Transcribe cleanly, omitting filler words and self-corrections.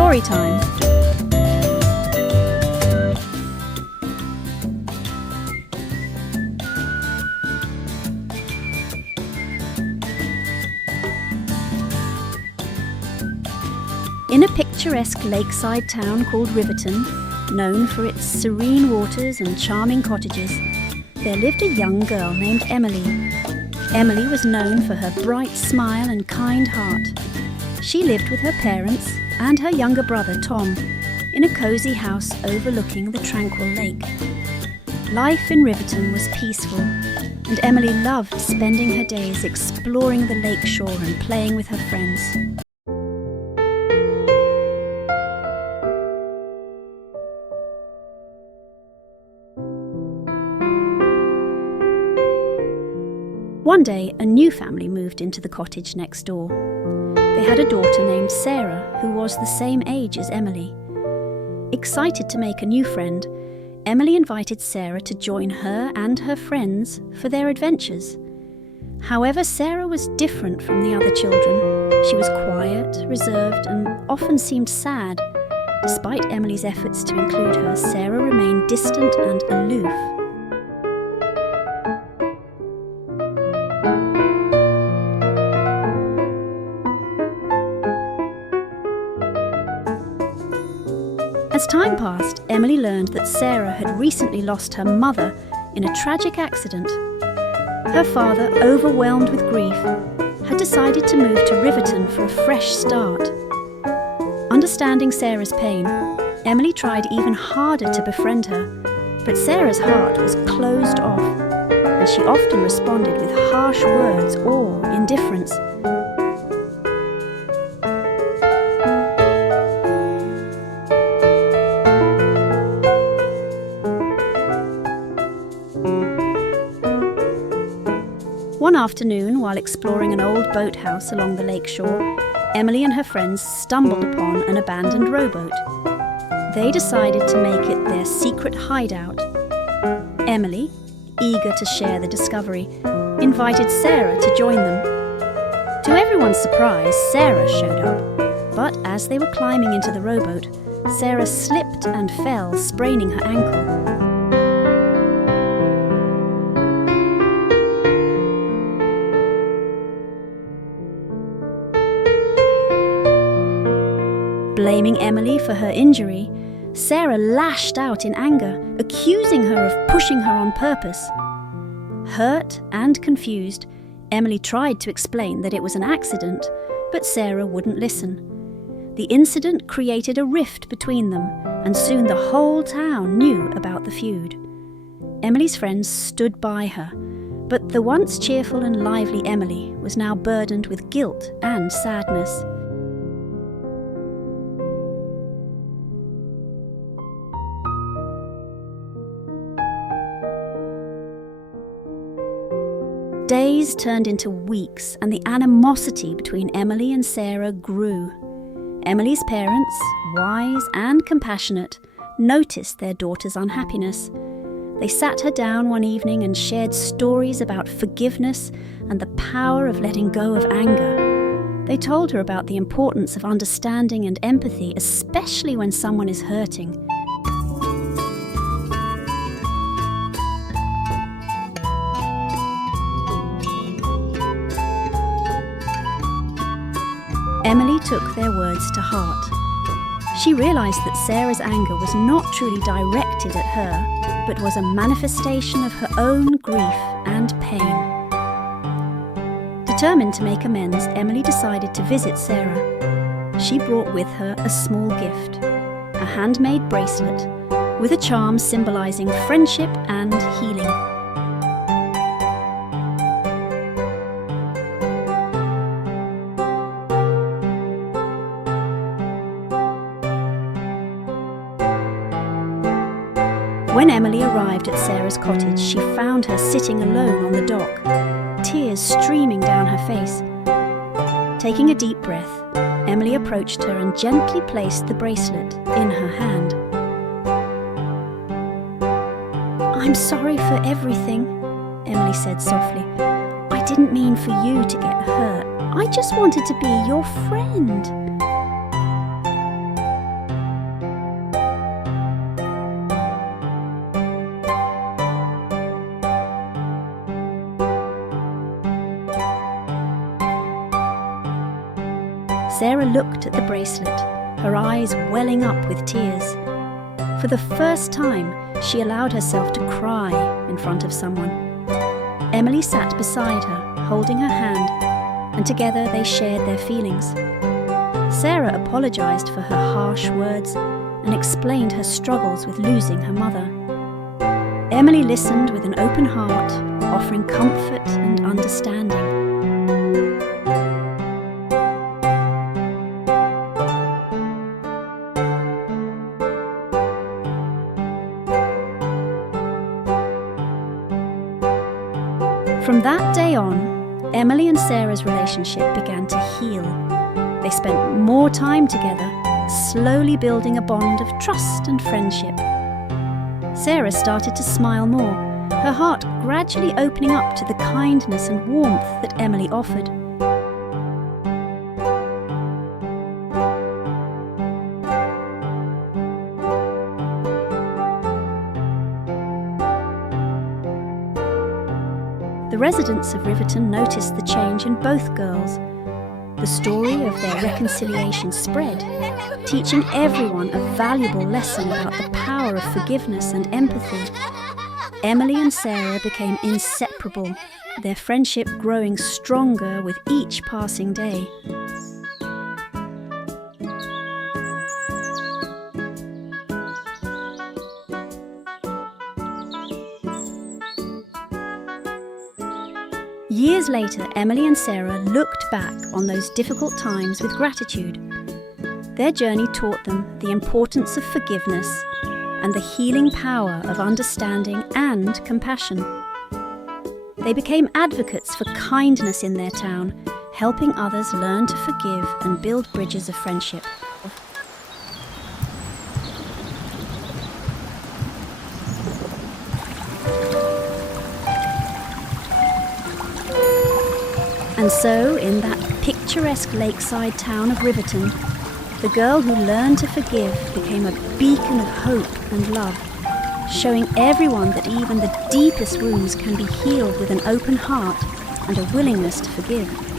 Storytime. In a picturesque lakeside town called Riverton, known for its serene waters and charming cottages, there lived a young girl named Emily. Emily was known for her bright smile and kind heart. She lived with her parents and her younger brother Tom in a cosy house overlooking the tranquil lake. Life in Riverton was peaceful, and Emily loved spending her days exploring the lake shore and playing with her friends. One day, a new family moved into the cottage next door. They had a daughter named Sarah, who was the same age as Emily. Excited to make a new friend, Emily invited Sarah to join her and her friends for their adventures. However, Sarah was different from the other children. She was quiet, reserved, and often seemed sad. Despite Emily's efforts to include her, Sarah remained distant and aloof. As time passed, Emily learned that Sarah had recently lost her mother in a tragic accident. Her father, overwhelmed with grief, had decided to move to Riverton for a fresh start. Understanding Sarah's pain, Emily tried even harder to befriend her, but Sarah's heart was closed off, and she often responded with harsh words or indifference. One afternoon, while exploring an old boathouse along the lake shore, Emily and her friends stumbled upon an abandoned rowboat. They decided to make it their secret hideout. Emily, eager to share the discovery, invited Sarah to join them. To everyone's surprise, Sarah showed up, but as they were climbing into the rowboat, Sarah slipped and fell, spraining her ankle. Blaming Emily for her injury, Sarah lashed out in anger, accusing her of pushing her on purpose. Hurt and confused, Emily tried to explain that it was an accident, but Sarah wouldn't listen. The incident created a rift between them, and soon the whole town knew about the feud. Emily's friends stood by her, but the once cheerful and lively Emily was now burdened with guilt and sadness. Days turned into weeks, and the animosity between Emily and Sarah grew. Emily's parents, wise and compassionate, noticed their daughter's unhappiness. They sat her down one evening and shared stories about forgiveness and the power of letting go of anger. They told her about the importance of understanding and empathy, especially when someone is hurting. Emily took their words to heart. She realised that Sarah's anger was not truly directed at her, but was a manifestation of her own grief and pain. Determined to make amends, Emily decided to visit Sarah. She brought with her a small gift, a handmade bracelet, with a charm symbolising friendship and healing. When Emily arrived at Sarah's cottage, she found her sitting alone on the dock, tears streaming down her face. Taking a deep breath, Emily approached her and gently placed the bracelet in her hand. "I'm sorry for everything," Emily said softly. "I didn't mean for you to get hurt. I just wanted to be your friend." Sarah looked at the bracelet, her eyes welling up with tears. For the first time, she allowed herself to cry in front of someone. Emily sat beside her, holding her hand, and together they shared their feelings. Sarah apologized for her harsh words and explained her struggles with losing her mother. Emily listened with an open heart, offering comfort and understanding. From that day on, Emily and Sarah's relationship began to heal. They spent more time together, slowly building a bond of trust and friendship. Sarah started to smile more, her heart gradually opening up to the kindness and warmth that Emily offered. The residents of Riverton noticed the change in both girls. The story of their reconciliation spread, teaching everyone a valuable lesson about the power of forgiveness and empathy. Emily and Sarah became inseparable, their friendship growing stronger with each passing day. Years later, Emily and Sarah looked back on those difficult times with gratitude. Their journey taught them the importance of forgiveness and the healing power of understanding and compassion. They became advocates for kindness in their town, helping others learn to forgive and build bridges of friendship. And so, in that picturesque lakeside town of Riverton, the girl who learned to forgive became a beacon of hope and love, showing everyone that even the deepest wounds can be healed with an open heart and a willingness to forgive.